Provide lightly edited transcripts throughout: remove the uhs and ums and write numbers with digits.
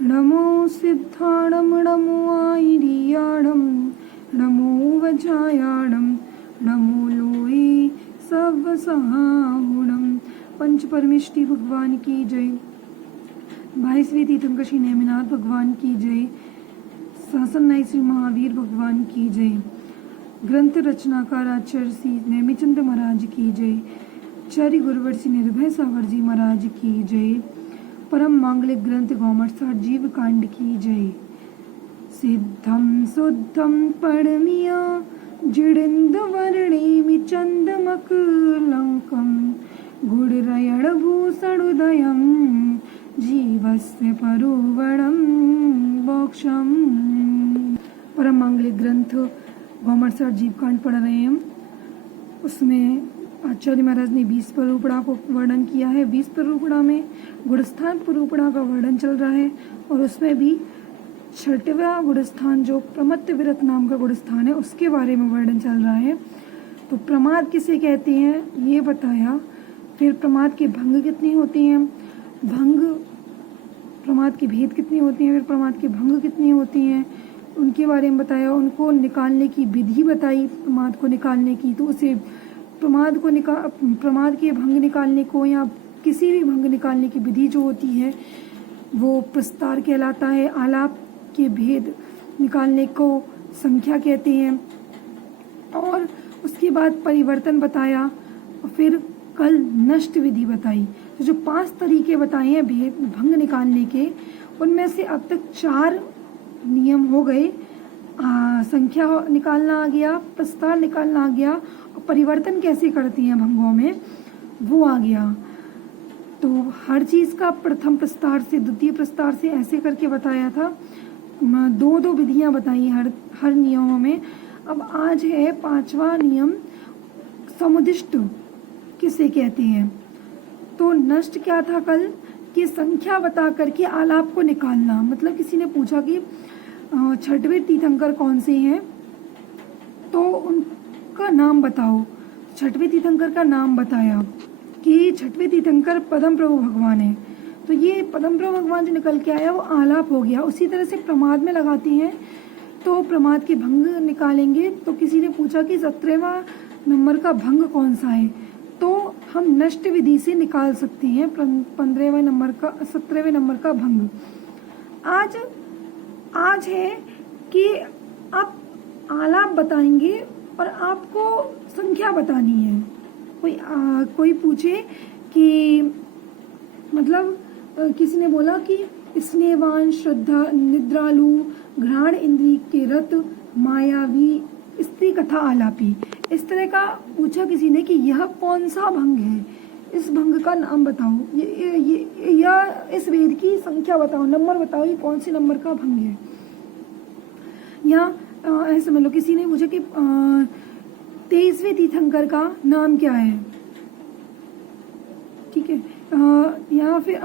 नमो सिद्धाणं नमो आयर्याणं नमो वज्रायाणं नमो लोये सर्वसहाहुणं। पंच परमेष्टि भगवान की जय। 22वें तीर्थंकर श्री नेमिनाथ भगवान की जय। सहसननायक श्री महावीर भगवान की जय। ग्रंथ रचनाकार आचार्य श्री नेमिचंद महाराज की जय। आचार्य गुरुवर श्री निर्भय सावर जी महाराज की जय। परम मांगलिक ग्रंथ गौमठ साठ जीव कांड की जय। सिद्धम शुद्धम परमिया जिडिंद वर्णेमि चंदमकलंकम गुडरयण भूषणोदयम जीवस्य परोवणम मोक्षम। परम मांगलिक ग्रंथ गौमठ साठ जीव कांड पढ़ रहे हैं हम। उसमें आचार्य महाराज ने 20 परूपड़ा को वर्णन किया है। 20 परूपड़ा में गुड़स्थान परूपड़ा का वर्णन चल रहा है और उसमें भी 6वां गुड़स्थान जो प्रमत्त विरत नाम का गुड़स्थान है उसके बारे में वर्णन चल रहा है। तो प्रमाद किसे कहते हैं ये बताया। फिर प्रमाद के भंग कितने होते हैं, प्रमाद के भेद कितने होते हैं, फिर प्रमाद के भंग कितने होते हैं उनके बारे में बताया। उनको निकालने की विधि बताई प्रमाद को निकालने की। तो उसे प्रमाद के भंग निकालने को या किसी भी भंग निकालने की विधि जो होती है वो प्रस्तार कहलाता है। आलाप के भेद निकालने को संख्या कहते हैं। और उसके बाद परिवर्तन बताया और फिर कल नष्ट विधि बताई। तो जो 5 तरीके बताए हैं भेद भंग निकालने के उनमें से अब तक 4 नियम हो गए। संख्या निकालना आ गया, प्रस्तार निकालना आ गया और परिवर्तन कैसे करती हैं भंगों में वो आ गया। तो हर चीज़ का प्रथम प्रस्तार से द्वितीय प्रस्तार से ऐसे करके बताया था। 2 विधियां बताई हर नियमों में। अब आज है 5वां नियम समुदिष्ट किसे कहते हैं। तो नष्ट क्या था कल कि संख्या बता करके आलाप को निकालना। मतलब किसी ने पूछा कि 6वें तीर्थंकर कौन से हैं तो उनका नाम बताओ। 6वें तीर्थंकर का नाम बताया कि 6वें तीर्थंकर पद्म प्रभु भगवान है। तो ये पद्म प्रभु भगवान जो निकल के आया वो आलाप हो गया। उसी तरह से प्रमाद में लगाते हैं तो प्रमाद के भंग निकालेंगे। तो किसी ने पूछा कि 17वां नंबर का भंग कौन सा है तो हम नष्ट विधि से निकाल सकते हैं 17वें नंबर का भंग। आज है कि आप आलाप बताएंगे और आपको संख्या बतानी है। कोई पूछे कि मतलब किसी ने बोला कि स्नेहवान श्रद्धा निद्रालु घ्राण इंद्री के रत मायावी स्त्री कथा आलापी, इस तरह का पूछा किसी ने कि यह कौन सा भंग है, इस भंग का नाम बताओ, या इस वेद की संख्या बताओ, नंबर बताओ, ये कौन से नंबर का भंग है। या ऐसे समझ लो किसी ने पूछा कि 23वें तीर्थंकर का नाम क्या है, ठीक है। या फिर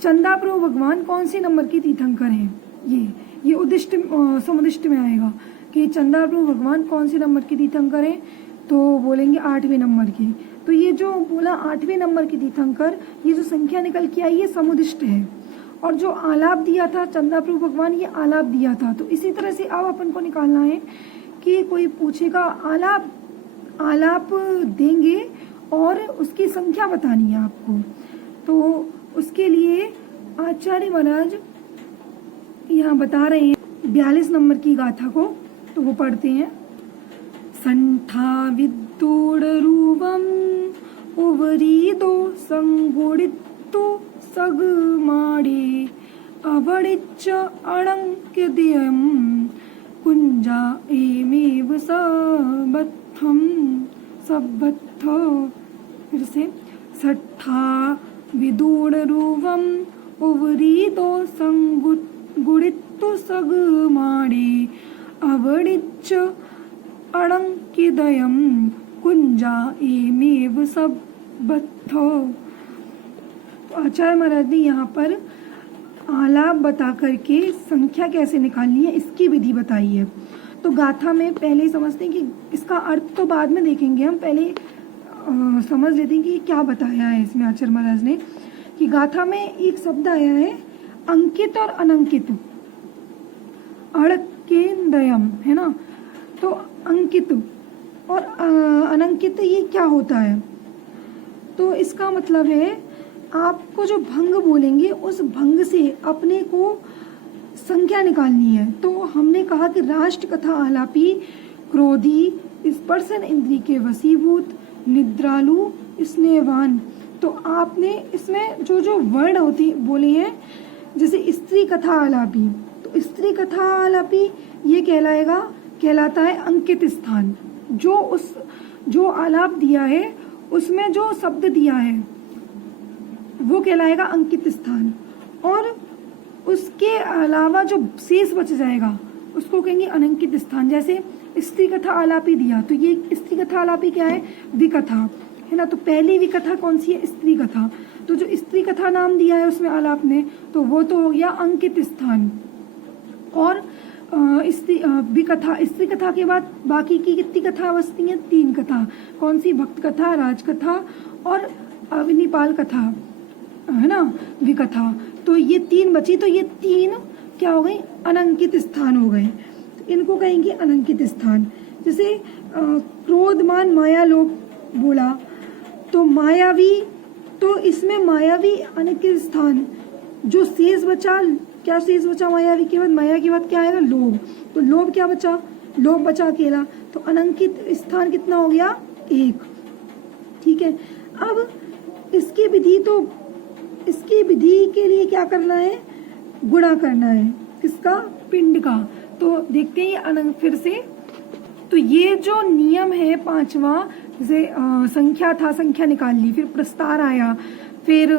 चंदा प्रभु भगवान कौन से नंबर के तीर्थंकर हैं। ये उद्दिष्ट समुदिष्ट में आएगा कि चंदा प्रभु भगवान कौन से नंबर के तीर्थंकर हैं तो बोलेंगे 8वें नंबर के। तो ये जो बोला 8वें नंबर के तीर्थंकर, ये जो संख्या निकल के आई ये समुदिष्ट है। और जो आलाप दिया था चंदा प्रभु भगवान ये आलाप दिया था। तो इसी तरह से अब अपन को निकालना है कि कोई पूछेगा आलाप देंगे और उसकी संख्या बतानी है आपको। तो उसके लिए आचार्य महाराज यहाँ बता रहे हैं 42 नंबर की गाथा को। तो वो पढ़ते हैं। संठा विद्दूढरूपम उवरीदो संगुणित्तु सगमाडे अवडिच्च अणङ्क्यदियं कुंजा एमेव सबत्थम सबत्थ। फिर से सट्ठा विदूढरूपम उवरीदो संगुणित्तु सगमाडे अवडिच्च अणङ्क्यदियं कुंजा एमेव सबत्थ। आचार्य महाराज ने यहाँ पर आलाप बता करके संख्या कैसे निकालनी है इसकी विधि बताई है। तो गाथा में पहले समझते हैं कि इसका अर्थ तो बाद में देखेंगे, हम पहले समझ लेते हैं कि क्या बताया है इसमें आचार्य महाराज ने। कि गाथा में एक शब्द आया है अंकित और अनंकित, अड़केन्द्रयम है ना। तो अंकित और अनंकित ये क्या होता है? तो इसका मतलब है आपको जो भंग बोलेंगे उस भंग से अपने को संख्या निकालनी है। तो हमने कहा कि राष्ट्र कथा आलापी, क्रोधी, स्पर्शन इंद्री के वशीभूत, निद्रालु, स्नेहवान। तो आपने इसमें जो जो वर्ण होती बोले हैं, जैसे स्त्री कथा आलापी, तो स्त्री कथा आलापी ये कहलाता है अंकित स्थान। जो आलाप दिया है उसमें जो शब्द दिया है वो कहलाएगा अंकित स्थान, और उसके अलावा जो शेष बच जाएगा उसको कहेंगे अनंकित स्थान। जैसे स्त्री कथा आलापी दिया, तो ये स्त्री कथा आलापी क्या है? विकथा है ना। तो पहली विकथा कौन सी है? स्त्री कथा। तो जो स्त्री कथा नाम दिया है उसमें आलाप ने, तो वो तो हो गया अंकित स्थान। और विकथा, स्त्री कथा के बाद बाकी की कितनी कथा बचती हैं? 3 कथा। कौन सी? भक्त कथा, राजकथा और अवनिपाल कथा है ना, विकथा। तो ये 3 बची, तो ये 3 क्या हो गई? अनंकित स्थान हो गए। तो इनको कहेंगे अनंकित स्थान। जैसे क्रोधमान माया लोभ बोला, तो मायावी, तो इसमें मायावी अनंकित स्थान। जो शेष बचा, क्या शेष बचा मायावी के बाद? माया के बाद क्या आएगा? लोभ। तो लोभ क्या बचा? लोभ बचा अकेला। तो अनंकित स्थान कितना हो गया? 1। ठीक है। अब इसकी विधि के लिए क्या करना है? गुणा करना है। किसका? पिंड का। तो देखते हैं फिर से। तो ये जो नियम है 5वां, जैसे संख्या था, संख्या निकाल ली, फिर प्रस्तार आया, फिर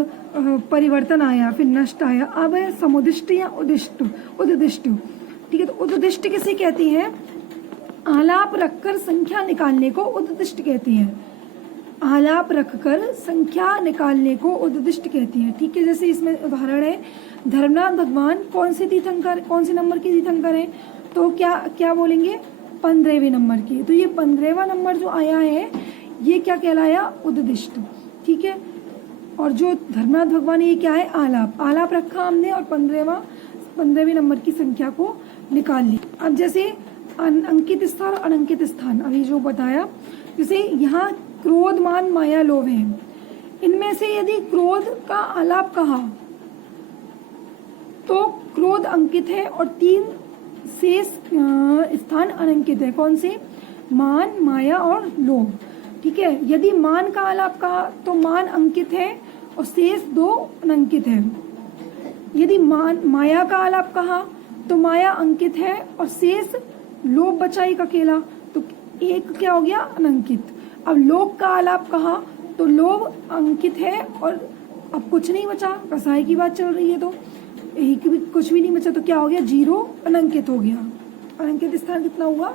परिवर्तन आया, फिर नष्ट आया, अब है समुदिष्ट या उदिष्ट, उदिष्ट। ठीक है। तो उदिष्ट किसे कहते हैं? आलाप रखकर संख्या निकालने को उदिष्ट कहते हैं। आलाप रखकर संख्या निकालने को उदिष्ट कहते हैं। ठीक है। जैसे इसमें उदाहरण है, धर्मनाथ भगवान कौन से नंबर के तीर्थंकर हैं? तो क्या बोलेंगे? 15वें नंबर की। तो ये 15वां नंबर जो आया है ये क्या कहलाया? उदिष्ट। ठीक है। और जो धर्मनाथ भगवान ये क्या है? आलाप रखा हमने और 15वें नंबर की संख्या को निकाल ली। अब जैसे अंकित स्थान और अनंकित स्थान अभी जो बताया, जैसे यहाँ क्रोध मान माया लोभ है, इनमें से यदि क्रोध का आलाप कहा तो क्रोध अंकित है और 3 शेष स्थान अनंकित है। कौन से? मान, माया और लोभ। ठीक है। यदि मान का आलाप कहा तो मान अंकित है और शेष 2 अनंकित है। यदि माया का आलाप कहा तो माया अंकित है और शेष लोभ बचा एक अकेला, तो 1 क्या हो गया? अनंकित। अब लोभ का आलाप कहा तो लोभ अंकित है और अब कुछ नहीं बचा, कसाई की बात चल रही है तो एक भी कुछ भी नहीं बचा, तो क्या हो गया? 0 अनंकित हो गया। अनंकित स्थान कितना हुआ?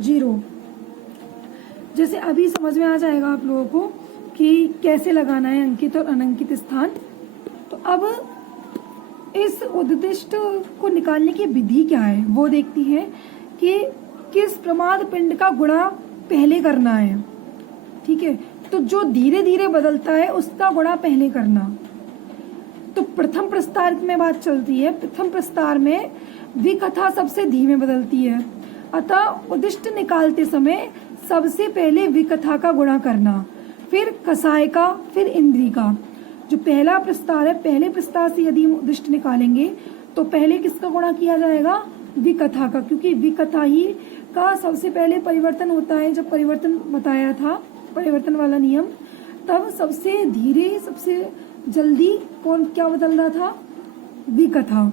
0। जैसे अभी समझ में आ जाएगा आप लोगों को कि कैसे लगाना है अंकित और अनंकित स्थान। तो अब इस उदिष्ट को निकालने की विधि क्या है वो देखती है कि किस प्रमाद पिंड का गुणा पहले करना है। ठीक है। तो जो धीरे धीरे बदलता है उसका गुणा पहले करना। तो प्रथम प्रस्तार में बात चलती है, प्रथम प्रस्तार में विकथा सबसे धीमे बदलती है, अतः उदिष्ट निकालते समय सबसे पहले विकथा का गुणा करना, फिर कसाय का, फिर इंद्री का। जो पहला प्रस्तार है, पहले प्रस्तार से यदि हम उदिष्ट निकालेंगे तो पहले किसका गुणा किया जाएगा? विकथा का, क्योंकि विकथा ही का सबसे पहले परिवर्तन होता है। जब परिवर्तन बताया था, परिवर्तन वाला नियम, तब सबसे धीरे सबसे जल्दी कौन क्या बदल रहा था? विकथा।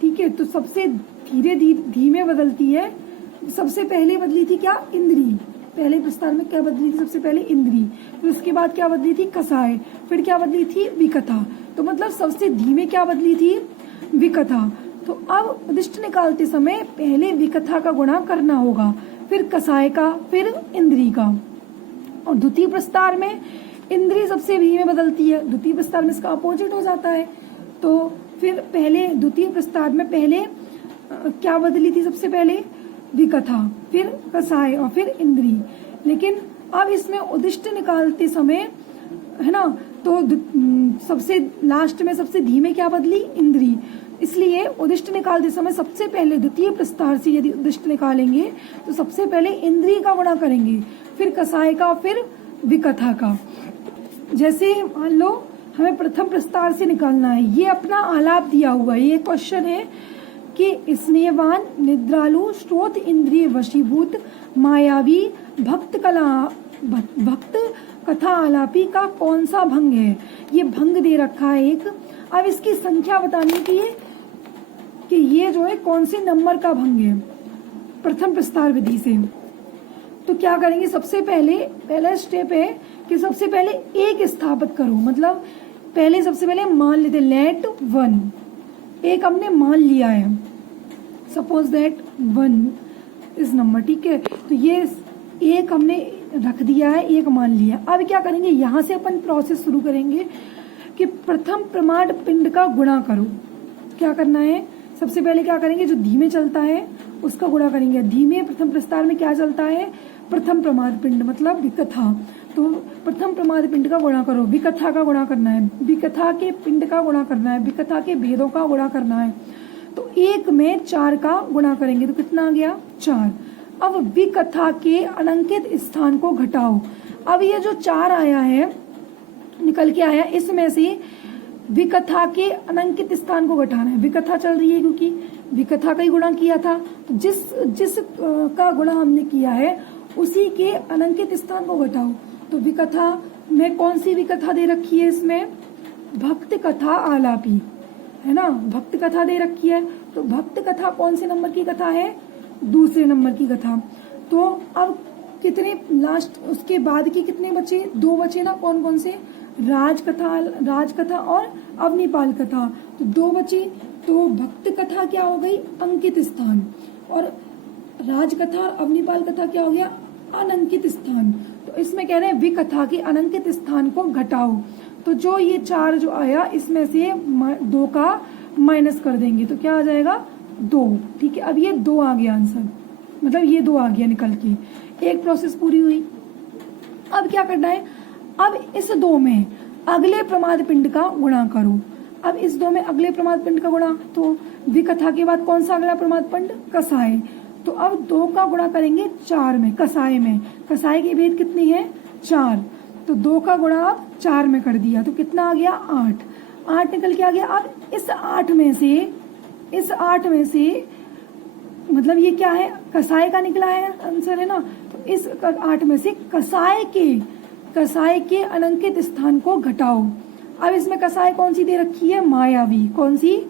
ठीक है। तो सबसे धीमे बदलती है। सबसे पहले बदली थी क्या? इंद्री। पहले प्रस्तार में क्या बदली थी? सबसे पहले इंद्री, फिर उसके बाद क्या बदली थी? कसाय, फिर क्या बदली थी? विकथा। तो मतलब सबसे धीमे क्या बदली थी? विकथा। तो अब उदिष्ट निकालते समय पहले विकथा का गुणा करना होगा, फिर कसाय का, फिर इंद्री का। और द्वितीय प्रस्तार में इंद्री सबसे धीमे बदलती है, द्वितीय प्रस्तार में इसका अपोजिट हो जाता है। तो फिर पहले द्वितीय प्रस्तार में पहले क्या बदली थी? सबसे पहले विकथा, फिर कसाय और फिर इंद्री। लेकिन अब इसमें उदिष्ट निकालते समय है ना, तो सबसे लास्ट में सबसे धीमे क्या बदली? इंद्री। इसलिए उदिष्ट निकालते समय सबसे पहले द्वितीय प्रस्तार से यदि उदिष्ट निकालेंगे तो सबसे पहले इंद्रिय का गुणा करेंगे, फिर कसाय का, फिर विकथा का। जैसे मान लो हमें प्रथम प्रस्तार से निकालना है, ये अपना आलाप दिया हुआ है, ये क्वेश्चन है कि स्नेहवान, निद्रालु, श्रोत इंद्रिय वशीभूत, मायावी, भक्त कथा आलापी का कौन सा भंग है। ये भंग दे रखा है एक। अब इसकी संख्या बतानी की है कि ये जो है कौन से नंबर का भंग है प्रथम प्रस्तार विधि से। तो क्या करेंगे, सबसे पहले पहला स्टेप है कि सबसे पहले एक स्थापित करो, मतलब पहले सबसे पहले मान लेते लेट 1, एक हमने मान लिया है, सपोज दैट 1 इस नंबर, ठीक है। तो ये एक हमने रख दिया है, एक मान लिया। अब क्या करेंगे, यहाँ से अपन प्रोसेस शुरू करेंगे कि प्रथम प्रमाण पिंड का गुणा करो। क्या करना है, सबसे पहले क्या करेंगे, जो धीमे चलता है उसका गुणा करेंगे। धीमे प्रथम प्रस्तार में क्या चलता है, प्रथम प्रमाद पिंड मतलब विकथा। तो प्रथम प्रमाद पिंड का गुणा करो, विकथा का गुणा करना है, विकथा के पिंड का गुणा करना है, विकथा के भेदों का गुणा करना है। तो 1 में 4 का गुणा करेंगे तो कितना आ गया, 4। अब विकथा के अनंकित स्थान को घटाओ। अब ये जो 4 आया है, निकल के आया, इसमें से विकथा के अनंकित स्थान को घटाना है। विकथा चल रही है क्योंकि विकथा का ही गुणा किया था, तो जिस का गुणा हमने किया है उसी के अनंकित स्थान को घटाओ। तो विकथा में कौन सी विकथा दे रखी है, इसमें भक्त कथा आलापी है ना, भक्त कथा दे रखी है। तो भक्त कथा कौन से नंबर की कथा है, दूसरे नंबर की कथा। तो अब कितने लास्ट उसके बाद की कितने बचे, 2 बचे ना, कौन कौन से, राजकथा और अवनिपाल कथा। तो 2 बची। तो भक्त कथा क्या हो गई, अंकित स्थान, और राजकथा और अवनिपाल कथा क्या हो गया, अनंकित स्थान। तो इसमें कह रहे हैं विकथा के अनंकित स्थान को घटाओ। तो जो ये 4 जो आया, इसमें से 2 का माइनस कर देंगे तो क्या आ जाएगा, 2, ठीक है। अब ये 2 आ गया आंसर, मतलब ये 2 आ गया निकल के, एक प्रोसेस पूरी हुई। अब क्या करना है, अब इस 2 में अगले प्रमाद पिंड का गुणा करो। अब इस 2 में अगले प्रमाद पिंड का गुणा, तो विकथा के बाद कौन सा अगला प्रमाद पिंड, कसाय। तो अब 2 का गुणा करेंगे 4 में, कसाय में। कसाय की भेद कितनी है, 4। तो 2 का गुणा अब 4 में कर दिया तो कितना आ गया, 8। 8 निकल के आ गया। अब इस 8 में से मतलब ये क्या है, कसाय का निकला है आंसर है ना। तो इस 8 में से कसाय के अनंकित स्थान को घटाओ। अब इसमें कसाय कौन सी दे रखी है, मायावी। कौन सी,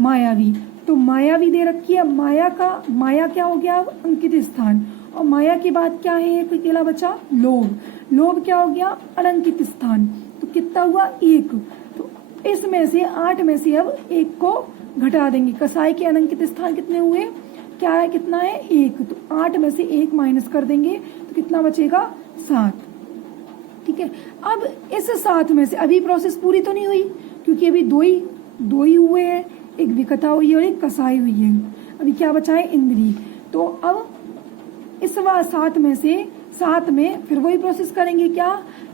मायावी। तो मायावी दे रखी है। माया क्या हो गया, अंकित स्थान। और माया के बाद क्या है, एक अकेला बचा लोभ। लोभ क्या हो गया, अनंकित स्थान। तो कितना हुआ, 1। तो इसमें से 8 में से अब 1 को घटा देंगे। कसाय के अनंकित स्थान कितने हुए, क्या है, कितना है, 1। तो 8 में से 1 माइनस कर देंगे तो कितना बचेगा, 7, ठीक है। अब इस 7 में से अभी प्रोसेस पूरी तो नहीं हुई क्योंकि अभी दो ही हुए हैं, एक विकथा हुई है और एक कसाई हुई है। अभी क्या बचा है, इंद्री। तो अब इस 7 में फिर वही प्रोसेस करेंगे, क्या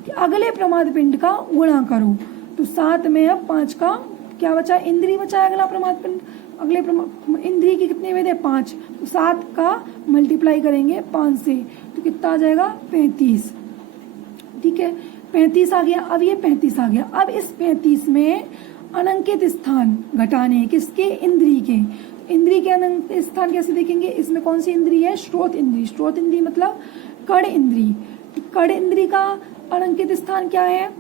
कि अगले प्रमाद पिंड का गुणा करो। तो 7 में अब 5 का क्या बचा, इंद्री बचा है अगला प्रमाद पिंड। अगले इंद्री की कितने भेद है, 5। तो 7 का मल्टीप्लाई करेंगे 5 से तो कितना आ जाएगा, 35, ठीक है। 35 आ गया। अब ये 35 आ गया। अब इस 35 में अनंकित स्थान घटाने हैं, किसके, इंद्री के। इंद्री के अनंकित स्थान कैसे देखेंगे, इसमें कौन सी इंद्री है, श्रोत इंद्री। श्रोत इंद्री मतलब कड़ इंद्री। कड़ इंद्री का अनंकित स्थान क्या है,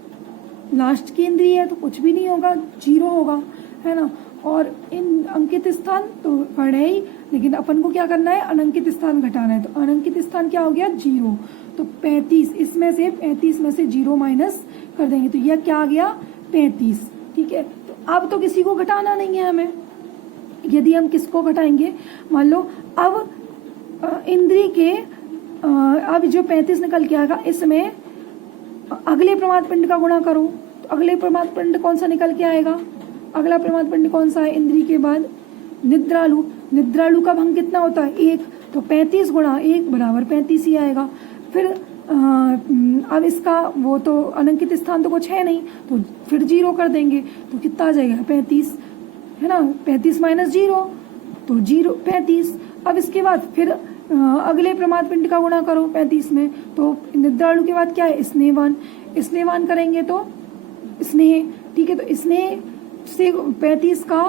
लास्ट की इंद्री है तो कुछ भी नहीं होगा, 0 होगा, है ना। और इन अंकित स्थान तो कड़ है ही, लेकिन अपन को क्या करना है, अनंकित स्थान घटाना है। तो अनंकित स्थान क्या हो गया, 0। तो 35, इसमें से 35 में से 0 माइनस कर देंगे तो यह क्या आ गया, 35, ठीक है। तो अब तो किसी को घटाना नहीं है हमें। यदि हम किसको घटाएंगे, मान लो अब इंद्री के अब जो 35 निकल के आएगा, इसमें अगले प्रमाद पिंड का गुणा करो। तो अगले प्रमाद पिंड कौन सा निकल के आएगा, अगला प्रमाद पिंड कौन सा है, इंद्री के बाद निद्रालु। निद्रालु का भंग कितना होता है, 1। तो 35 गुणा 1 बराबर 35 ही आएगा। फिर अब इसका वो तो अनंकित स्थान तो कुछ है नहीं, तो फिर 0 कर देंगे तो कितना आ जाएगा, 35, है ना, 35 माइनस 0 तो 0 35। अब इसके बाद फिर अगले प्रमाद पिंड का गुणा करो 35 में, तो निद्रालु के बाद क्या है, स्नेहवान। स्नेहवान करेंगे तो स्नेह, ठीक है, तो स्नेह से 35 का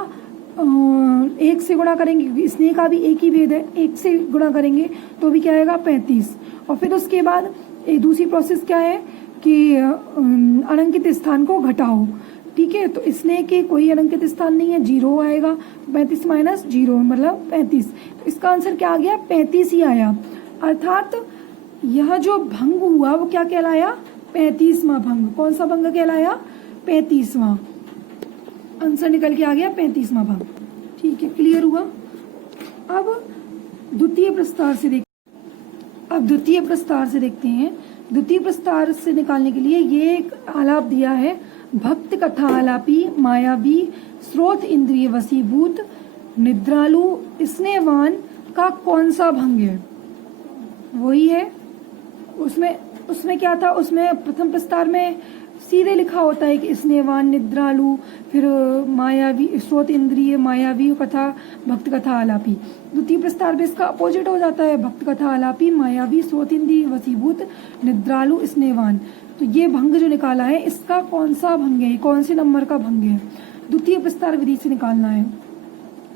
1 से गुणा करेंगे क्योंकि स्नेह का भी एक ही भेद है, 1 से गुणा करेंगे तो भी क्या आएगा 35। और फिर उसके बाद एक दूसरी प्रोसेस क्या है कि अनंकित स्थान को घटाओ, ठीक है, तो स्नेह के कोई अनंकित स्थान नहीं है, 0 आएगा, 35 माइनस 0 मतलब 35। तो इसका आंसर क्या आ गया, 35 ही आया। अर्थात यह जो भंग हुआ वो क्या कहलाया, 35वां भंग। कौन सा भंग कहलाया, 35वां। आंसर निकल के आ गया 35वां भंग। ठीक है, क्लियर हुआ। अब द्वितीय प्रस्तार से द्वितीय प्रस्तार से देखते हैं। द्वितीय प्रस्तार से निकालने के लिए ये एक आलाप दिया है, भक्त कथा आलापी मायावी स्रोत इंद्रिय वसीभूत निद्रालु स्नेहवान का कौन सा भंग है, वही है। उसमें क्या था, उसमें प्रथम प्रस्तार में सीधे लिखा होता है कि स्नेहवान, निद्रालु, फिर मायावी स्रोत इंद्रिय, मायावी कथा, भक्त कथा आलापी। द्वितीय प्रस्तार में इसका अपोजिट हो जाता है, भक्त कथा आलापी मायावी स्रोत इंद्रिय वसीभूत निद्रालु स्नेहवान। तो ये भंग जो निकाला है इसका कौन सा भंग है, कौन से नंबर का भंग है, द्वितीय प्रस्तार विधि से निकालना है।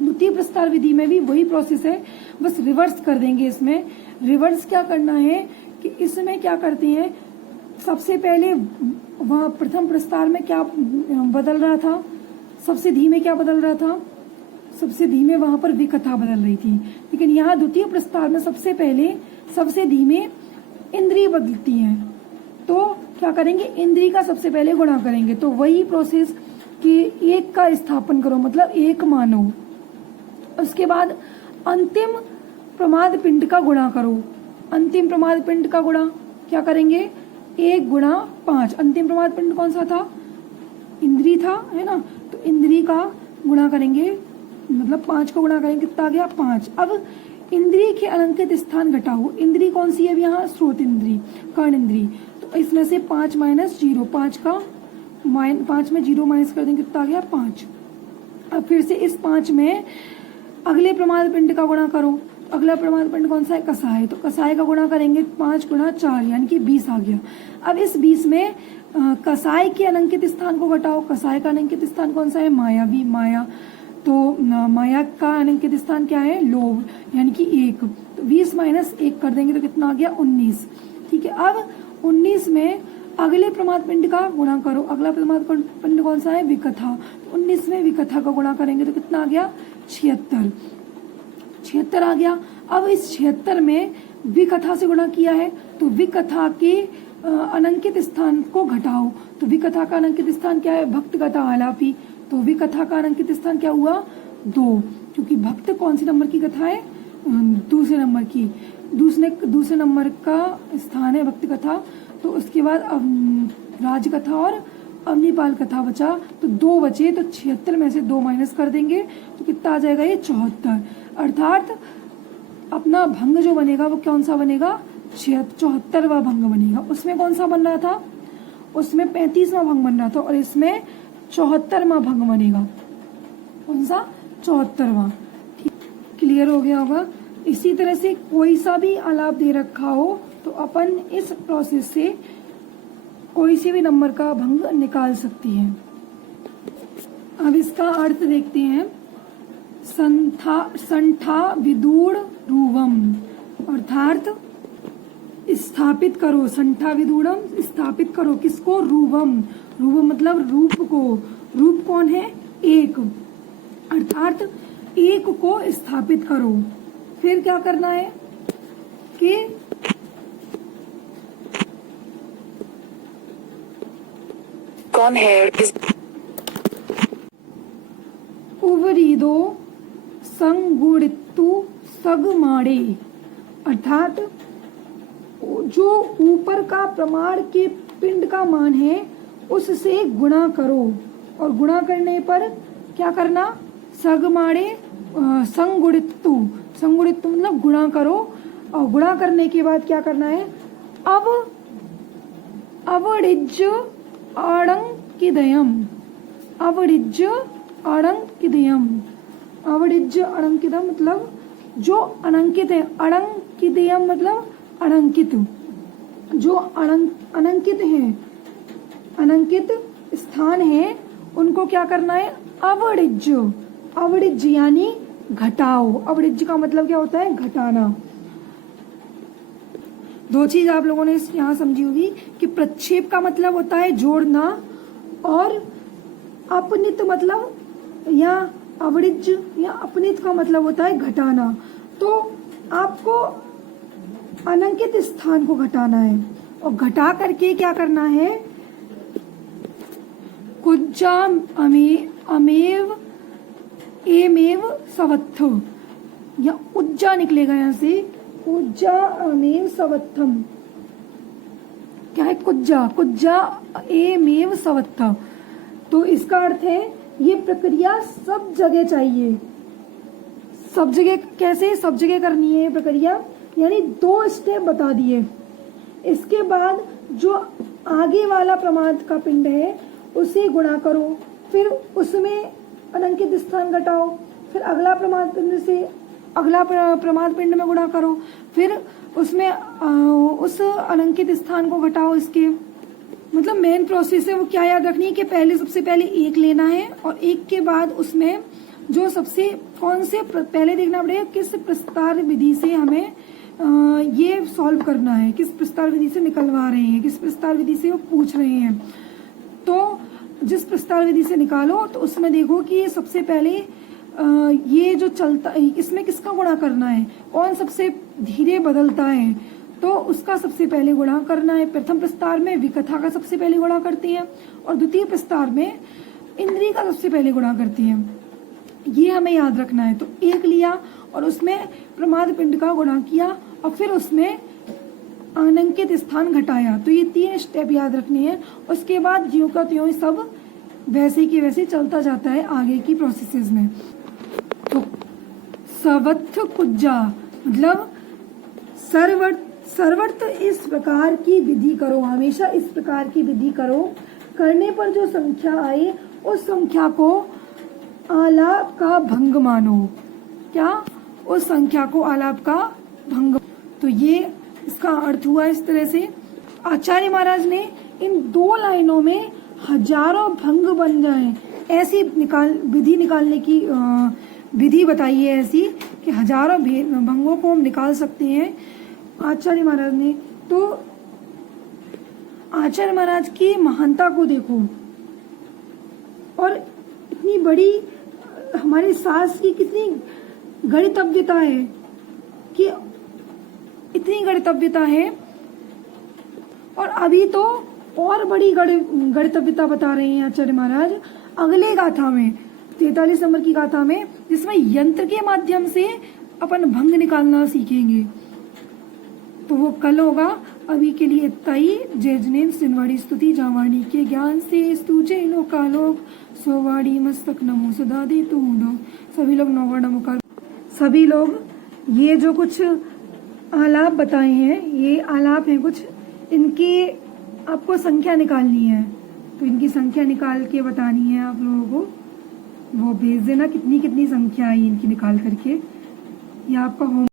द्वितीय प्रस्तार विधि में भी वही प्रोसेस है, बस रिवर्स कर देंगे। इसमें रिवर्स क्या करना है कि इसमें क्या करते हैं, सबसे पहले वहां प्रथम प्रस्तार में क्या बदल रहा था, सबसे धीमे क्या बदल रहा था, सबसे धीमे वहां पर विकथा बदल रही थी, लेकिन यहाँ द्वितीय प्रस्तार में सबसे पहले सबसे धीमे इंद्रिय बदलती हैं। तो क्या करेंगे, इंद्रिय का सबसे पहले गुणा करेंगे। तो वही प्रोसेस कि 1 का स्थापन करो मतलब 1 मानो, उसके बाद अंतिम प्रमाद पिंड का गुणा करो। अंतिम प्रमाद पिंड का गुणा क्या करेंगे, 1 गुणा 5। अंतिम प्रमाद पिंड कौन सा था, इंद्री था, है ना, तो इंद्री का गुणा करेंगे मतलब 5 को गुणा करेंगे, कितना आ गया 5। अब इंद्री के अलंकित स्थान घटाओ। इंद्री कौन सी है अब यहाँ, स्रोत इंद्री, कर्ण इंद्री। तो इसमें से 5 माइनस 0, 5 में 0 माइनस कर देंगे, कितना आ गया 5। अब फिर से इस 5 में अगले प्रमाद पिंड का गुणा करो। अगला प्रमाद पिंड कौन सा है, कसाय। तो कसाय का गुणा करेंगे 5 गुणा 4 यानी कि 20 आ गया। अब इस 20 में कसाय के अनंकित स्थान को घटाओ। कसाय का अनंकित स्थान कौन सा है, मायावी, माया। तो माया का अनंकित स्थान क्या है, लोभ, यानी कि 1। तो 20 माइनस 1 कर देंगे तो कितना आ गया 19। ठीक है, अब 19 में अगले प्रमाद पिंड का गुणा करो। अगला प्रमाद पिंड कौन सा है, विकथा। तो 19 में विकथा का गुणा करेंगे तो कितना आ गया 76 आ गया। अब इस 76 में विकथा से गुणा किया है तो विकथा के अनंकित स्थान को घटाओ। तो विकथा का अनंकित स्थान क्या है, भक्त कथा आलापी। तो विकथा का अनंकित स्थान क्या हुआ 2, क्योंकि भक्त कौन सी नंबर की कथा है, दूसरे नंबर की, दूसरे नंबर का स्थान है भक्त कथा। तो उसके बाद राजकथा और अवनीपाल कथा बचा, तो 2 बचे, तो 76 में से 2 माइनस कर देंगे तो कितना आ जाएगा ये 74। अर्थात अपना भंग जो बनेगा वो कौन सा बनेगा, 74वां भंग बनेगा। उसमें कौन सा बन रहा था, उसमें 35वां भंग बन रहा था और इसमें 74वां भंग बनेगा। कौन सा, 74वां। ठीक, क्लियर हो गया होगा। इसी तरह से कोई सा भी आलाप दे रखा हो तो अपन इस प्रोसेस से कोई से भी नंबर का भंग निकाल सकती है। अब इसका अर्थ देखते हैं। संठा विदूढ़ रूवम, अर्थात स्थापित करो। संठा विदूढ़म, स्थापित करो किसको, रूवम। रूवम मतलब रूप को। रूप कौन है, 1, अर्थात 1 को स्थापित करो। फिर क्या करना है कि कौन है, उवरीदो संगुणितु सगमाणे, अर्थात जो ऊपर का प्रमाण के पिंड का मान है उससे गुणा करो और गुणा करने पर क्या करना, सगमाणे संगुणितु, संगुणितु मतलब गुणा करो और गुणा करने के बाद क्या करना है, अब अवडिज्य अड़ंकिदयम, अवडिज्य अड़ंकितयम। अवडिज्य अड़ंकितम मतलब जो अनंकित है। अड़ंकितयम मतलब अड़ंकित, जो अनंकित है, अनंकित स्थान है उनको क्या करना है, अवडिज्य। अवडिज्य यानी घटाओ। अवडिज्य का मतलब क्या होता है, घटाना। दो चीज आप लोगों ने यहाँ समझी होगी कि प्रक्षेप का मतलब होता है जोड़ना, और अपनित मतलब या अवडिज्य या अपनित का मतलब होता है घटाना। तो आपको अनंकित स्थान को घटाना है, और घटा करके क्या करना है, कुज्जा अमेव एमेव सवत्थ, या उज्जा निकलेगा यहाँ से, कुज्जा अमेव सवत्थम। क्या है, कुज्जा, कुज्जा एमेव सवत्थ। तो इसका अर्थ है ये प्रक्रिया सब जगह चाहिए। सब जगह कैसे, सब जगह करनी है ये प्रक्रिया, यानी 2 स्टेप बता दिए। इसके बाद जो आगे वाला प्रमाद का पिंड है उसे गुणा करो, फिर उसमें अनंकित स्थान घटाओ, फिर अगला प्रमाद पिंड से अगला प्रमाद पिंड में गुणा करो, फिर उसमें उस अनंकित स्थान को घटाओ। इसके मतलब मेन प्रोसेस है वो क्या याद रखनी है कि पहले सबसे पहले 1 लेना है, और 1 के बाद उसमें जो सबसे कौन से पहले देखना पड़ेगा किस प्रस्तार विधि से हमें ये सॉल्व करना है, किस प्रस्तार विधि से निकलवा रहे हैं, किस प्रस्तार विधि से वो पूछ रहे हैं। तो जिस प्रस्तार विधि से निकालो तो उसमें देखो कि ये सबसे पहले ये जो चलता है इसमें किसका गुणा करना है, कौन सबसे धीरे बदलता है, तो उसका सबसे पहले गुणा करना है। प्रथम प्रस्तार में विकथा का सबसे पहले गुणा करती है, और द्वितीय प्रस्तार में इंद्रिय का सबसे पहले गुणा करती है। ये हमें याद रखना है। तो 1 लिया और उसमें प्रमाद पिंड का गुणा किया, और फिर उसमें अनंकित स्थान घटाया। तो ये 3 स्टेप याद रखने हैं। उसके बाद ज्यों का त्यों सब वैसे की वैसे चलता जाता है आगे की प्रोसेसेस में। तो सवत्थ कुज्जा मतलब सर्वत्र इस प्रकार की विधि करो, हमेशा इस प्रकार की विधि करो। करने पर जो संख्या आए उस संख्या को आलाप का भंग मानो। क्या, उस संख्या को आलाप का भंग। तो ये इसका अर्थ हुआ इस तरह से। आचार्य महाराज ने इन 2 लाइनों में हजारों भंग बन जाए ऐसी विधि निकालने की विधि बताई है, ऐसी कि हजारों भंगों को हम निकाल सकते हैं आचार्य महाराज ने। तो आचार्य महाराज की महानता को देखो, और इतनी बड़ी हमारे शास्त्र की कितनी गणितज्ञता है, कि इतनी गणितज्ञता है। और अभी तो और बड़ी गणितज्ञता बता रहे हैं आचार्य महाराज अगले गाथा में, 43 नंबर की गाथा में, जिसमें यंत्र के माध्यम से अपन भंग निकालना सीखेंगे। तो वो कल होगा। अभी के लिए इतना ही। जय जनेन सिनवाड़ी स्तुति जावाणी के ज्ञान से स्तुजे लोकालोक सोवाड़ी मस्तक नमो सदा दे तू दो। सभी लोग नौवा नमोकार। सभी लोग ये जो कुछ आलाप बताए हैं, ये आलाप हैं कुछ, इनकी आपको संख्या निकालनी है। तो इनकी संख्या निकाल के बतानी है आप लोगों को, वो भेज देना कितनी कितनी संख्या आई इनकी निकाल करके। ये आपका होम